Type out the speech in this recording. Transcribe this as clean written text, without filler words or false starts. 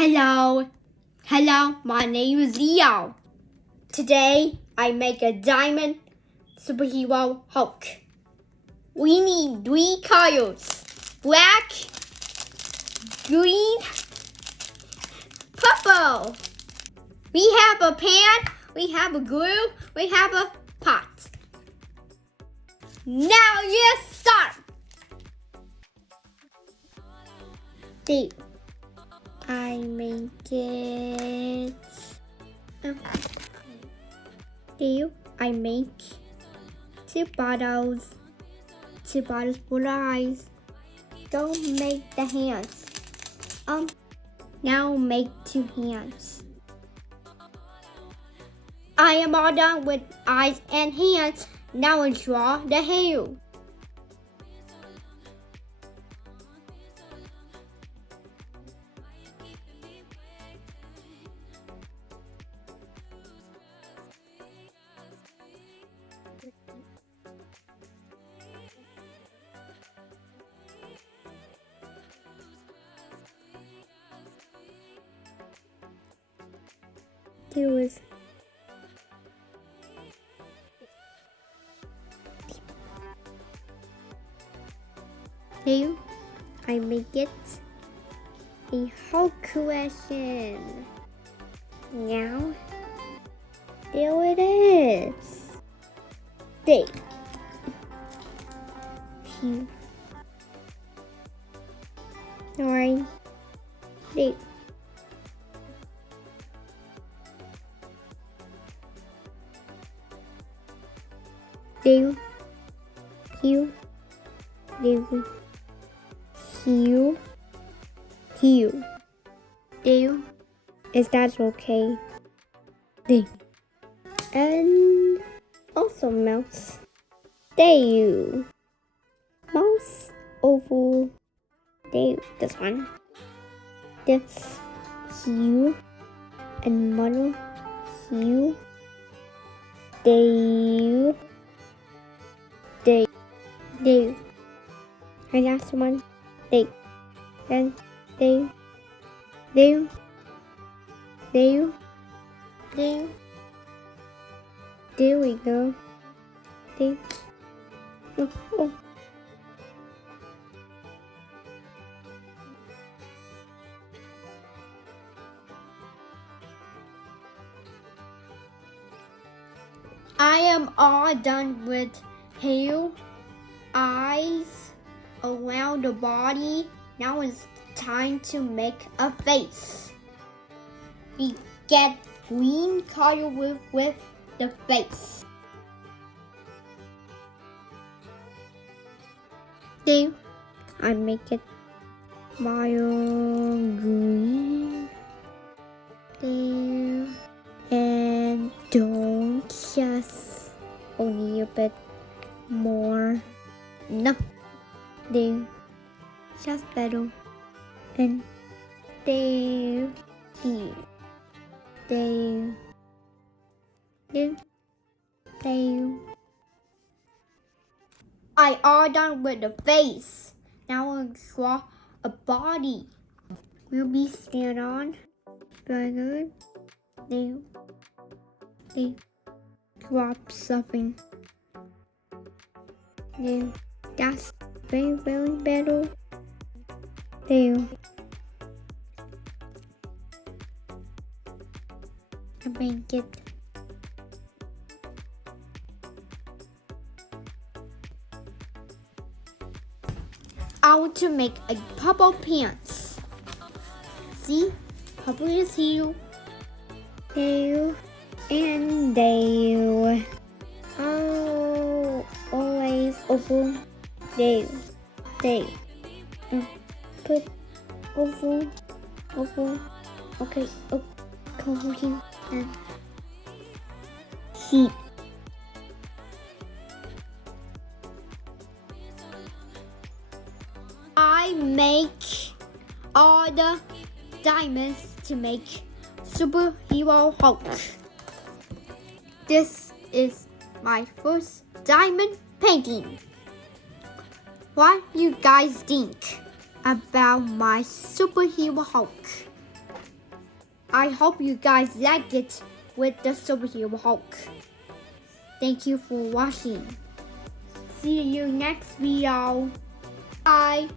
Hello, my name is Leo. Today I make a diamond superhero Hulk. We need 3 colors: black, green, purple. We have a pan, we have a glue, we have a pot. Now let's start. See, I make it. I make 2 bottles for the eyes. Don't make the hands. Now make 2 hands. I am all done with eyes and hands. Now I draw the hair. Here I make it a whole question. Now there it is. There. Here. Alright. There. There. Here. There. Here. There. Is that okay? There. And also mouse. There. Mouse oval. There. This one. This. Here. And model. Here. There. There. There. And last one. There. And there. There. There. There. There we go. There. Oh. I am all done with hair, eyes, around the body. Now it's time to make a face. We get green color with the face. Then I make it fire green. There. And don't just only a bit more. No. There. Just better. And there. Here. There. There. There. I all done with the face. Now I'll draw a body. Will be stand on. Very good. There. There. Drop something. There. That's very better. There. I make it. I want to make a purple pants. See? Purple is here. There. And there. Oh, always open. There. There. Put over. Okay, come here and heat. I make all the diamonds to make superhero Hulk. This is my first diamond painting. What you guys think about my superhero Hulk? I hope you guys liked it with the superhero Hulk. Thank you for watching. See you next video. Bye.